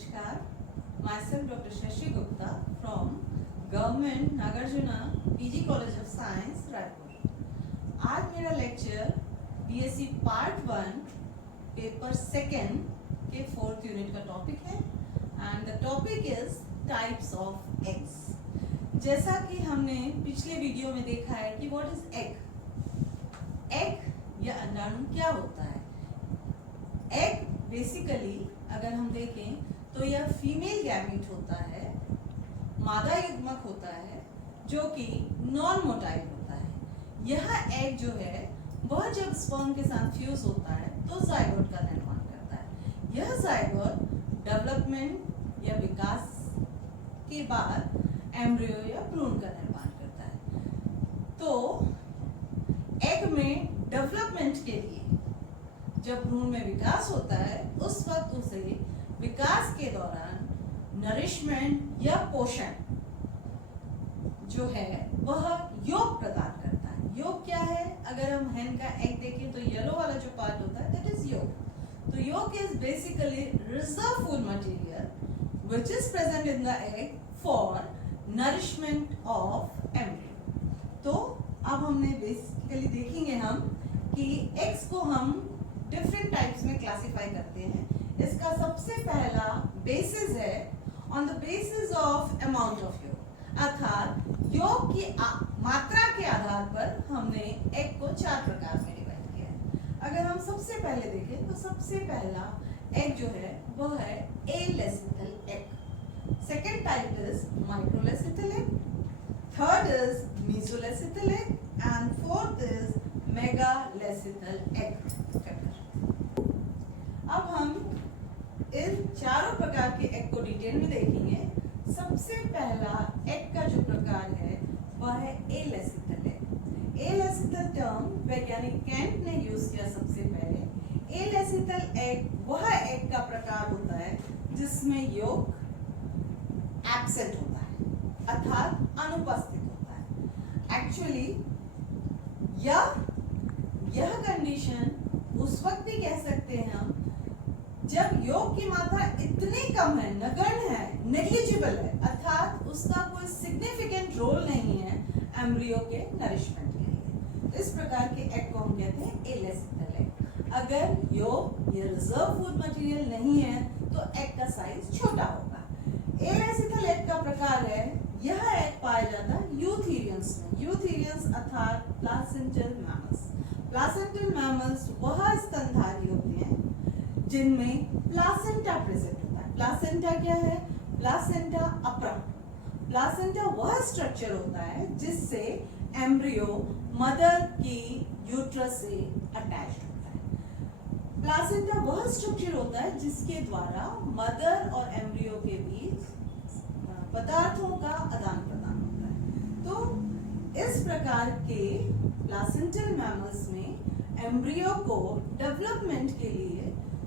Namaskar. Myself Dr. Shashi Gupta from Government Nagarjuna PG College of Science, Raipur. आज मेरा lecture BSc part 1 paper second के 4th unit का topic है and the topic is types of eggs. जैसा कि हमने पिछले वीडियो में देखा है कि व्हाट इज एग। एग या अंडाणु क्या होता है। एग बेसिकली अगर हम देखें तो यह फीमेल गैमेट होता है, मादा युग्मक होता है जो कि नॉन मोटाइल होता है। यह एग जो है वह जब स्पर्म के साथ फ्यूज होता है तो जाइगोट का निर्माण करता है। यह जाइगोट डेवलपमेंट या विकास के बाद एम्ब्रियो या भ्रूण का निर्माण करता है। तो एग में डेवलपमेंट के लिए जब भ्रूण में विकास होता है उस वक्त उसे विकास के दौरान नरिशमेंट या पोषण जो है वह योग प्रदान करता है। योग क्या है? अगर हम हेन का एग देखें तो येलो वाला जो पार्ट होता है दैट इज योग। तो योग is basically reserve food material which is present in the egg for nourishment of embryo. तो अब हमने बेसिकली देखेंगे हम कि एग्स को हम डिफरेंट टाइप्स में क्लासिफाई करते हैं। इसका सबसे पहला बेसिस है on the basis of amount of योग, अर्थात योग की मात्रा के आधार पर हमने एग को 4 प्रकार में डिवाइड किया है। अगर हम सबसे पहले देखें तो सबसे पहला एग जो है वह है alecithal egg. Second type is microlecithal egg, third is mesolecithal egg and fourth is megalecithal egg. अब हम इन चारों प्रकार के एग को डिटेल में देखेंगे। सबसे पहला एग का जो प्रकार है वह है एलेसिथल एग। एलेसिथल टर्म वैज्ञानिक कैंट ने यूज किया सबसे पहले। एलेसिथल एग वह एग का प्रकार होता है जिसमें योग एब्सेंट होता है, अर्थात अनुपस्थित होता है। एक्चुअली यह कंडीशन उस वक्त भी कह सकते हैं हम जब योग की मात्रा इतनी कम है, नगण्य है, नेग्लिजिबल है, अर्थात उसका कोई सिग्निफिकेंट रोल नहीं है एम्ब्रियो के नरिशमेंट के लिए। इस प्रकार के एग को हम कहते हैं एलेसिथल एग। अगर योग या रिजर्व फूड मटेरियल नहीं है तो एग का साइज छोटा होगा। एलेसिथल एग का प्रकार है, यह एग पाया जाता है यूथेरियंस में। यूथेरियंस अर्थात प्लासेंटल मैमल्स। प्लासेंटल मैमल्स वह स्तनधारी होते हैं जिनमें प्लासेंटा प्रेजेंट होता है। प्लासेंटा क्या है? प्लासेंटा अप्रम। प्लासेंटा वह स्ट्रक्चर होता है जिससे एम्ब्रियो मदर की यूट्रस से अटैच्ड होता है। प्लासेंटा वह स्ट्रक्चर होता है जिसके द्वारा मदर और एम्ब्रियो के बीच पदार्थों का आदान प्रदान होता है। तो इस प्रकार के प्लासेंटल मैमल्स में एम्ब्रियो को डेवलपमेंट के लिए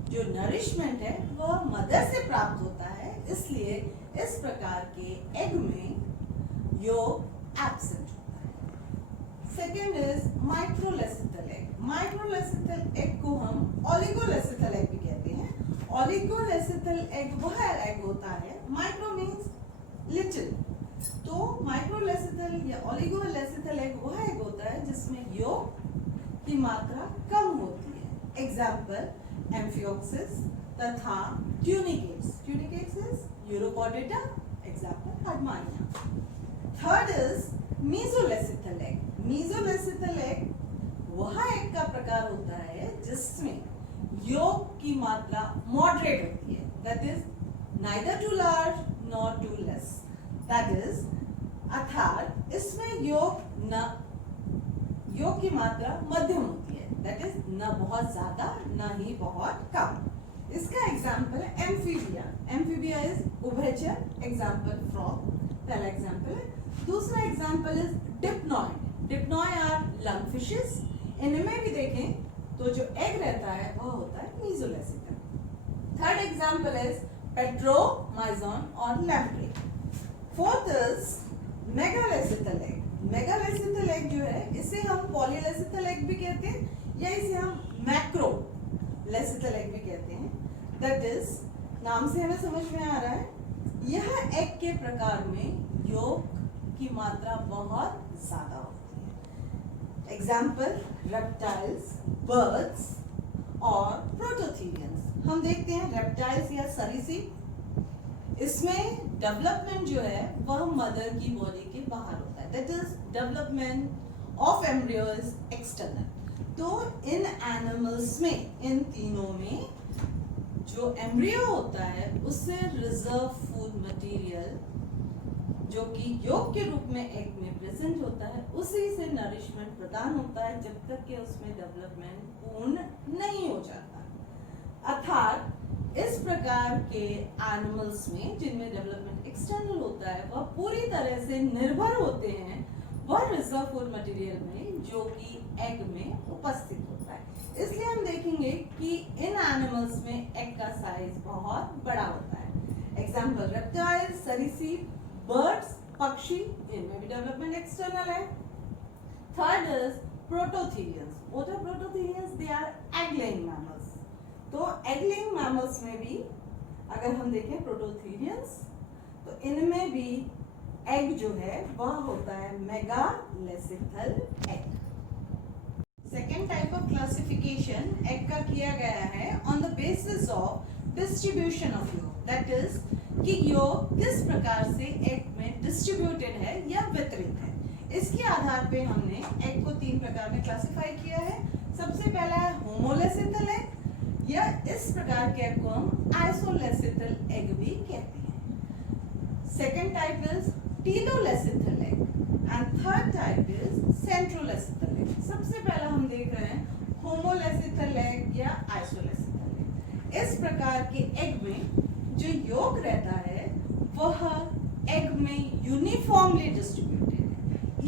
जो नरिशमेंट है वह मदर से प्राप्त होता है, इसलिए इस प्रकार के एग में योग एब्सेंट होता है। Second is microlecithal egg. Microlecithal egg को हम ओलिगोलेसिथल एग भी कहते हैं। ओलिगोलेसिथल एग वह एग होता है, माइक्रो मीन्स लिटिल, तो माइक्रोलेसिथल या ओलिगोलेसिथल एग वह एग होता है जिसमें योग की मात्रा कम होती है। एग्जाम्पल एम्फियोक्सिस तथा tunicates. Tunicates is urochordata, example herdmania. Third is mesolecithal egg. Mesolecithal egg वह एग का प्रकार होता है जिसमें योग की मात्रा मॉडरेट होती है, that is neither too large nor too less, that is अर्थात इसमें योग की मात्रा मध्यम होती है, दैट इज न बहुत ज्यादा न ही बहुत कम। इसका एग्जाम्पल है एम्फीबिया। एम्फीबिया इज उभयचर, एग्जाम्पल फ्रॉग, पहला एग्जाम्पल है। दूसरा example is dipnoi. Dipnoi are lung fishes. इनमें भी देखें तो जो एग रहता है वह होता है mesolecithal. Third example is petromyzon और lamprey. Fourth is megalecithal egg. Megalecithal egg जो है इसे हम पॉलीलेसिथल एग भी कहते हैं या इसे हम मैक्रो लेसिथल एग भी कहते हैं। दैट इज नाम से हमें समझ में आ रहा है यह एग के प्रकार में योग की मात्रा बहुत ज्यादा होती है। एग्जाम्पल रेप्टाइल्स, बर्ड्स और प्रोटोथीरियंस। हम देखते हैं रेप्टाइल्स या सरीसृप, इसमें डेवलपमेंट जो है वह मदर की बॉडी के बाहर होता है, that is development of embryo is external. तो इन एनिमल्स में, इन तीनों में जो एम्ब्रियो होता है उससे रिजर्व फूड मटेरियल जो कि योग के रूप में एग में प्रेजेंट होता है उसी से नरिशमेंट प्रदान होता है जब तक कि उसमें डेवलपमेंट पूर्ण नहीं हो जाता। अर्थात इस प्रकार के एनिमल्स में जिनमें डेवलपमेंट एक्सटर्नल होता है वह पूरी तरह से निर्भर होते हैं वह रिजर्व फूड मटेरियल में जो कि एग में उपस्थित होता है। इसलिए हम देखेंगे कि इन एनिमल्स में एग का साइज बहुत बड़ा होता है। एग्जाम्पल रेप्टाइल, सरीसृप, बर्ड्स, पक्षी, इनमें भी डेवलपमेंट एक्सटर्नल है। Third is prototherians. What are prototherians? They are egg laying mammals. तो एग लेइंग मैमल्स में भी अगर हम देखें प्रोटोथीरियंस तो इनमें भी एग जो है वह होता है megalecithal egg. Second type of classification egg का किया गया है on the basis of distribution of yolk, that is कि योग किस प्रकार से एग में डिस्ट्रीब्यूटेड है या वितरित है। इसके आधार पे हमने एग को 3 प्रकार में क्लासिफाई किया है। सबसे पहला है होमोलेसिथल एग, या इस प्रकार के एग को हम आइसोलेसिथल एग भी कहते हैं। Second type is telolecithal egg and third type is centrolecithal egg. सबसे पहला हम देख रहे हैं होमोलेसिथल एग या आइसोलेसिथल एग। इस प्रकार के एग में जो योग रहता है वह एग में यूनिफॉर्मली डिस्ट्रीब्यूटेड है,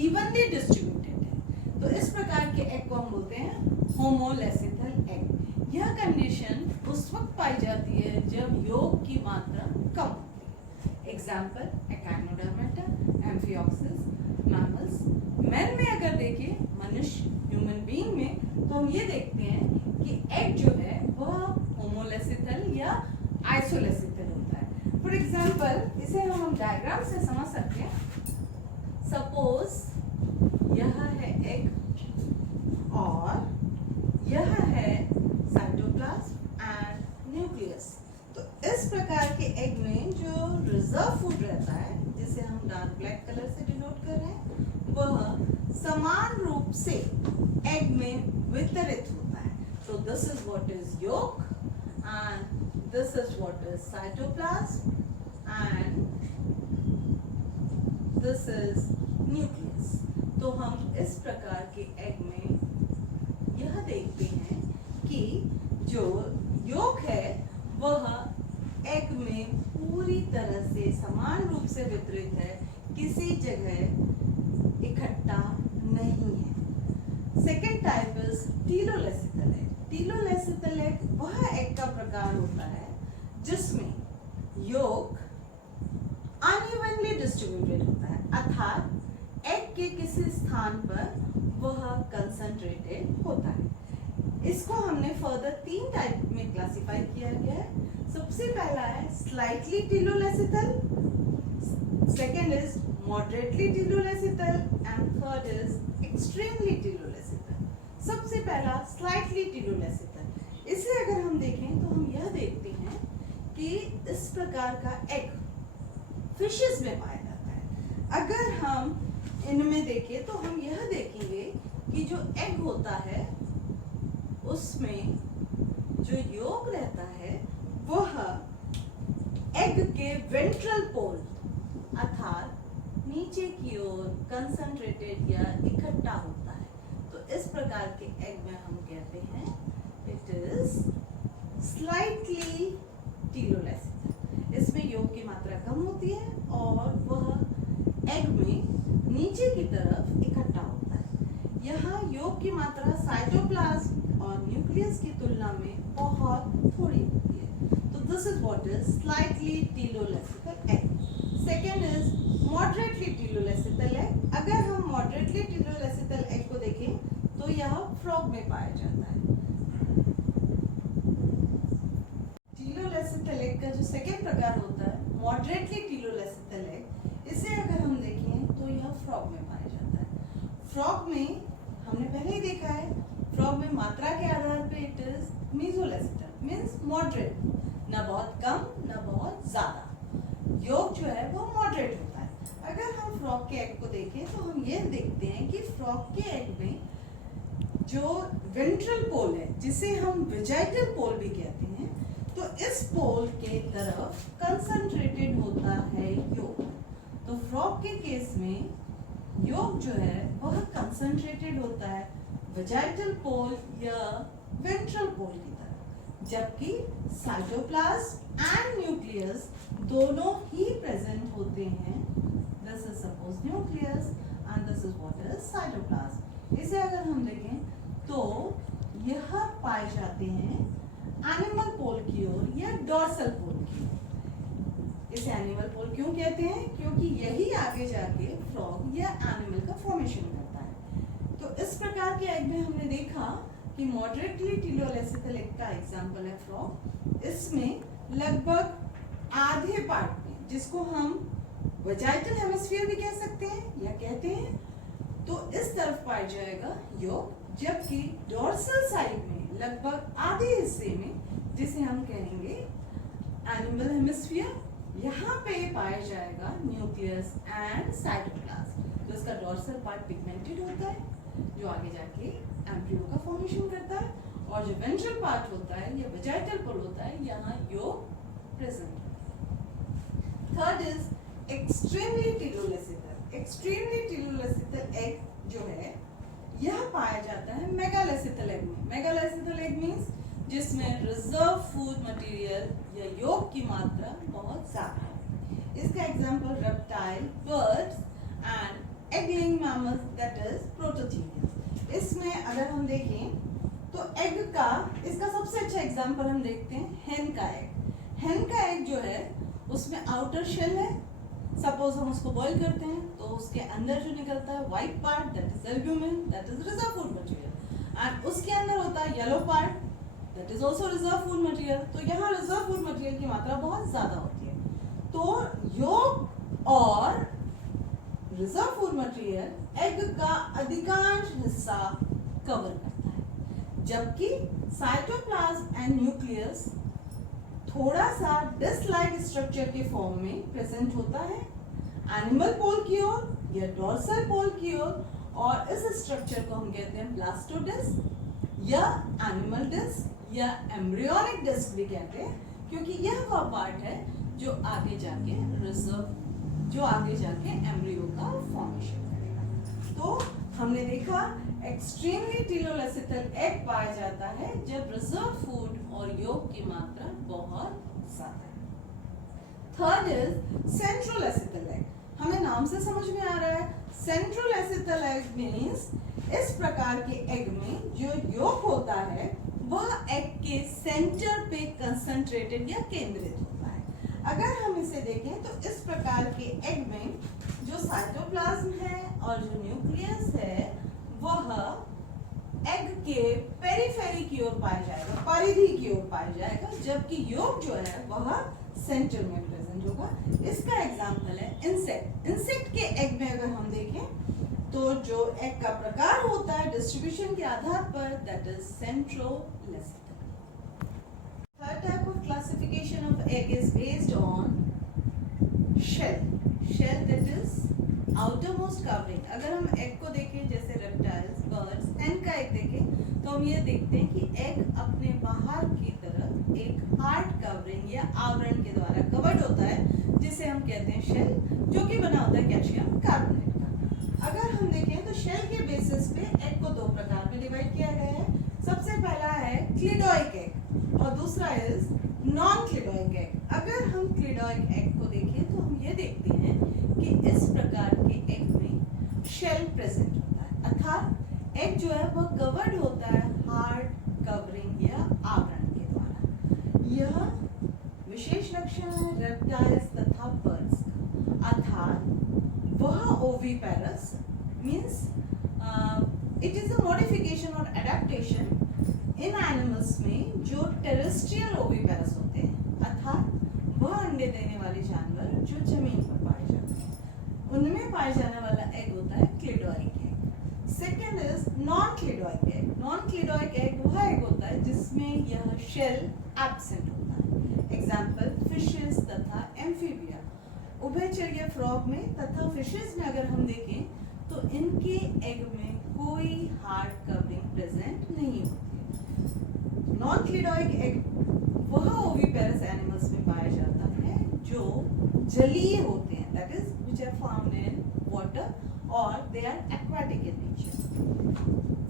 इवनली डिस्ट्रीब्यूटेड है। तो इस प्रकार के एग को हम बोलते हैं होमोलेसिथल एग। यह कंडीशन उस वक्त पाई जाती है जब योग की मात्रा कम होती है। Example echinodermata, amphioxus, mammals. Man में अगर देखें, मनुष्य ह्यूमन बीइंग में, तो हम ये देखते हैं कि एग जो है वह होमोलेसिथल या आइसोलेसिथल होता है। फॉर एग्जाम्पल इसे हम डायग्राम से समझ सकते हैं। सपोज यह है एग और यह है साइटोप्लाज्म एंड न्यूक्लियस। तो इस प्रकार के एग में जो रिजर्व फूड रहता है, जिसे हम डार्क ब्लैक कलर से डिनोट कर रहे हैं, वह समान रूप से एग में वितरित होता है। तो दिस इज व्हाट इज योग and this is what is cytoplasm and this is nucleus। तो हम इस प्रकार के एग में यह देखते हैं कि जो योग है वह एग में पूरी तरह से समान रूप से वितरित है, किसी जगह इकट्ठा नहीं है। Second type is telolecithal egg. Telolecithal egg वह एग का प्रकार होता है जिसमें योग अनइवनली डिस्ट्रीब्यूटेड होता है, अर्थात एग के किसी स्थान पर वह कंसंट्रेटेड होता है। इसको हमने फर्दर 3 टाइप में क्लासिफाई किया गया है। सबसे पहला है slightly telolecithal, second is moderately telolecithal and third is extremely telolecithal. सबसे पहला स्लाइटली टीलोलेसिथल। इसे अगर हम देखें तो हम यह देखते हैं कि इस प्रकार का एग फिशेस में पाया जाता है। अगर हम इनमें देखें तो हम यह देखेंगे कि जो एग होता है उसमें जो योग रहता है वह एग के वेंट्रल पोल अर्थात नीचे की ओर कंसंट्रेटेड या इकट्ठा होता है। तो इस प्रकार के एग में हम कहते हैं इट इज स्लाइटली टीलोलेसिथल। इसमें योग की मात्रा कम होती है और वह एग में नीचे की तरफ इकट्ठा होता है। यहाँ योग की मात्रा साइटोप्लाज्म और न्यूक्लियस की तुलना में बहुत थोड़ी होती है। तो this is what is slightly telolecithal egg. Second is moderately telolecithal egg. अगर हम मॉडरेटली टीलोलेसिथल एग को देखें तो यह फ्रॉग में पाया जाता है। टीलोलेसिथल एग का जो मॉडरेटली टीलोलेसिथल एग, इसे अगर हम देखें तो यह फ्रॉग में पाया जाता है। फ्रॉग में हमने पहले ही देखा है, फ्रॉग में मात्रा के आधार पे इट इज मीजोलेसिथल मींस मॉडरेट, ना बहुत कम ना बहुत ज्यादा। योग जो है वो मॉडरेट होता है। अगर हम फ्रॉग के एग को देखें तो हम ये देखते हैं कि फ्रॉग के एग में जो वेंट्रल पोल है, जिसे हम वेजाइटल पोल भी कहते हैं, तो इस पोल के तरफ कंसंट्रेटेड होता है योग। तो फ्रॉग के केस में योग जो है वह कंसंट्रेटेड होता है वेजाइटल पोल या वेंट्रल पोल की तरफ, जबकि साइटोप्लाज्म एंड न्यूक्लियस दोनों ही प्रेजेंट होते हैं। This is suppose nucleus and this is what is cytoplasm. इसे अगर हम देखें तो यह पाए जाते हैं एनिमल पोल की ओर या डॉर्सल पोल की ओर। इसे एनिमल पोल क्यों कहते हैं? क्योंकि यही आगे जाके फ्रॉग या एनिमल का फॉर्मेशन करता है। तो इस प्रकार के एग में हमने देखा कि मॉडरेटली टीलोलेसिथल एग का एग्जांपल है फ्रॉग। इसमें लगभग आधे पार्ट में, जिसको हम वेजाइटल हेमिस्फीयर भी कह सकते हैं या कहते हैं, तो इस तरफ पाया जाएगा योग, जबकि डॉर्सल साइड में लगभग आधे हिस्से में, जिसे हम कहेंगे एनिमल हेमिस्फीयर, यहाँ पे पाया जाएगा न्यूक्लियस एंड साइटोप्लाज्म। तो इसका डॉर्सल पार्ट पिगमेंटेड होता है जो आगे जाके एम्ब्रियो का फॉर्मेशन करता है, और जो वेंट्रल पार्ट होता है या वेजाइटल पोल होता है, यहाँ योग प्रेजेंट होता है। Third is extremely telolecithal. Extremely telolecithal egg जो है यह पाया जाता है मेगालेसिथल एग में। मेगालेसिथल एग मींस जिसमें रिजर्व फूड मटेरियल या योग की मात्रा बहुत ज्यादा है। इसका example reptile, birds and egg laying mammals that is prototherians. इसमें अगर हम देखें तो एग का, इसका सबसे अच्छा एग्जांपल हम देखते हैं हेन का एग। हेन का एग जो है उसमें आउटर शेल है, सपोज हम उसको बॉईल करते हैं तो उसके अंदर जो निकलता है white part that is albumin, that is reserve food material, and उसके अंदर होता है yellow part that is also reserve food material. तो यहाँ रिजर्व फूड मटेरियल की मात्रा बहुत ज्यादा होती है। तो योग और रिजर्व फूड मटेरियल एग का अधिकांश हिस्सा कवर करता है, जबकि साइटोप्लाज्म एंड न्यूक्लियस थोड़ा सा डिस्क लाइक स्ट्रक्चर के फॉर्म में प्रेजेंट होता है एनिमल पोल की ओर या डॉर्सल पोल की ओर, और इस स्ट्रक्चर को हम कहते हैं ब्लास्टोडिस्क या एनिमल डिस्क या एम्ब्रियोनिक डिस्क भी कहते हैं, क्योंकि यह वह पार्ट है जो आगे जाके एम्ब्रियो का फॉर्मेशन करेगा। तो हमने देखा एक्सट्रीमली टीलोलेसिथल एग पाया जाता है जब रिजर्व फूड और योग की मात्रा बहुत ज्यादा है। Third is centrolecithal egg. हमें नाम से समझ में आ रहा है, सेंट्रोलेसिथल एग मींस इस प्रकार के एग में जो योग होता है वह एग के सेंटर पे कंसंट्रेटेड या केंद्रित होता है। अगर हम इसे देखें तो इस प्रकार के एग में जो साइटोप्लाज्म है और जो न्यूक्लियस है वह एग के पेरिफेरी की ओर पाया जाएगा, परिधि की ओर पाया जाएगा, जबकि योग जो है वह सेंटर में प्रेजेंट होगा। इसका एग्जांपल है इंसेक्ट। इंसेक्ट के एग में अगर हम देखें तो जो एग का प्रकार होता है डिस्ट्रीब्यूशन के आधार पर that is centrolecithal. Third type of classification of egg is based on shell that is outermost covering. अगर हम एग को देखें जैसे रेप्टाइल्स, बर्ड्स, हेन का एग देखें तो हम ये देखते हैं कि एग अपने बाहर की तरफ एक हार्ड कवरिंग या आवरण के द्वारा कवर्ड होता है, जिसे हम कहते हैं शेल, जो कि बना होता है कैल्शियम कार्बोनेट का। अगर हम देखें तो शेल के बेसिस पे एग को दो प्रकार में डिवाइड किया गया है। सबसे पहला है क्लिडोइक एग और दूसरा इज नॉन क्लिडोइक एग। अगर हम क्लिडोइक एग को देखें तो हम ये देखते हैं कि इस प्रकार के एग में शेल प्रेजेंट होता है, अर्थात एग जो है वह कवर्ड होता है हार्ड कवरिंग या आवरण के द्वारा। यह विशेष लक्षण है रेप्टाइल्स तथा बर्ड्स का, अर्थात वह oviparous means it is a modification और एडेप्टेशन इन एनिमल्स में जो टेरेस्ट्रियल ओविपेरस होते हैं, अर्थात वह अंडे देने वाले जानवर जो जमीन पर पाए जाते हैं, उनमें पाए जाने वाला एग होता है cleidoic egg. Second is non cleidoic egg. Non cleidoic egg वह एग होता है जिसमें यह शेल एब्सेंट होता है। एग्जाम्पल फिशेस तथा एम्फीबिया। उभयचरीय फ्रॉग में तथा फिशेस में अगर हम देखें तो इनके एग में कोई हार्ड कवरिंग प्रेजेंट नहीं होती। नॉन क्लिडोइक एग वह ओविपेरस एनिमल्स में पाया जाता है जो जलीय होते हैं, that is which are found in water और they are aquatic in nature.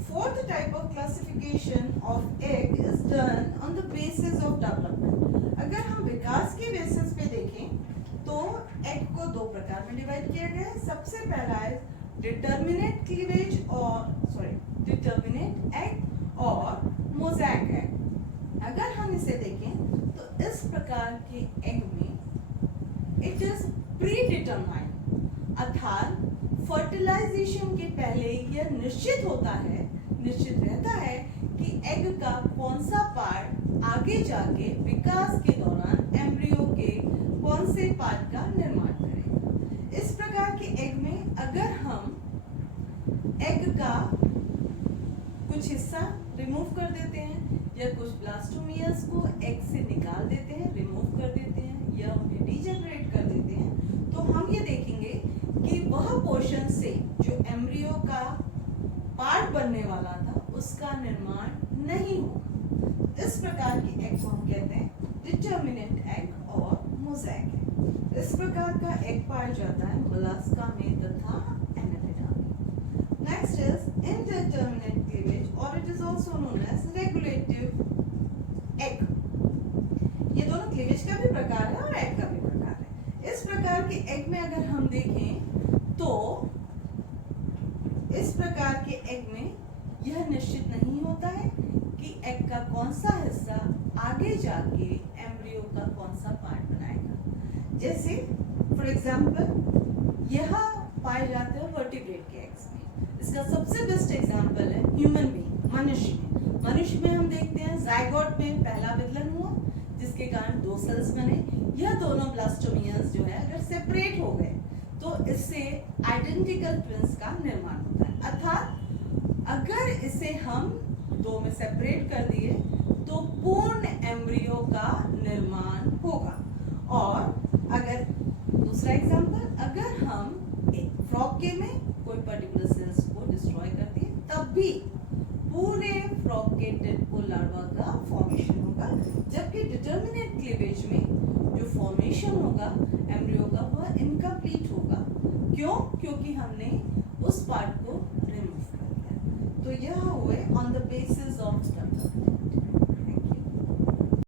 Fourth type of classification of egg is done on the basis of development. अगर हम विकास के बेसिस पे देखें तो एग को दो प्रकार में डिवाइड किया गया है। सबसे पहला है डिटर्मिनेट क्लीवेज और डिटर्मिनेट एग और मोज़ैक एग। अगर हम इसे देखें तो इस प्रकार के एग में इट इज प्री डिटरमाइंड, अर्थात फर्टिलाइजेशन के पहले यह निश्चित रहता है कि एग का कौन सा पार्ट आगे जाके विकास के दौरान एम्ब्रियो के कौन से पार्ट का निर्माण करेगा। इस प्रकार के एग में अगर हम एग का कुछ हिस्सा रिमूव कर देते हैं या कुछ ब्लास्टोमियर्स को एग से निकाल देते हैं, रिमूव कर देते हैं या उन्हें डीजेनरेट कर देते हैं, तो हम ये देखेंगे कि वह पोर्शन से जो एम्ब्रियो का पार्ट बनने वाला था उसका निर्माण नहीं होगा। इस प्रकार के एग को हम कहते हैं डिटर्मिनेट एग और मोज़ैक एग। इस प्रकार का एग पाया जाता है मोलस्का में तथा एनालिडा में। नेक्स्ट इज इंडिटरमिनेट क्लीवेज और it is also known as regulative egg. ये दोनों क्लीवेज का भी प्रकार है और एग का भी प्रकार है। इस प्रकार के एग में अगर हम देखें तो इस प्रकार के एग में यह निश्चित नहीं होता है कि एग का कौन सा हिस्सा आगे जाके एम्ब्रियो का कौन सा पार्ट बनाएगा। जैसे फॉर एग्जांपल यह पाए जाते हैं वर्टिब्रेट के एग्स में। इसका सबसे बेस्ट एग्जांपल है ह्यूमन बीइंग, मनुष्य में हम देखते हैं जायगोट में पहला विकलन हुआ जिसके कारण दो सेल्स बने। यह दोनों ब्लास्टोमियर्स जो है अगर सेपरेट हो गए तो इससे आइडेंटिकल ट्विंस का निर्माण होता है, अर्थात अगर इसे हम दो में सेपरेट कर दिए तो पूर्ण एम्ब्रियो का निर्माण होगा। और अगर दूसरा एग्जांपल, अगर हम फ्रॉग के में कोई पर्टिकुलर सेल्स को डिस्ट्रॉय कर दिए तब भी पूरे फ्रॉग के टेडपोल लार्वा का फॉर्मेशन होगा, जबकि डिटर्मिनेट क्लीवेज में जो फॉर्मेशन होगा एम्ब्रियो का वह इनकम्प्लीट होगा। क्यों? क्योंकि हमने उस पार्ट को रिमूव कर दिया। तो यह हुए ऑन द बेसिस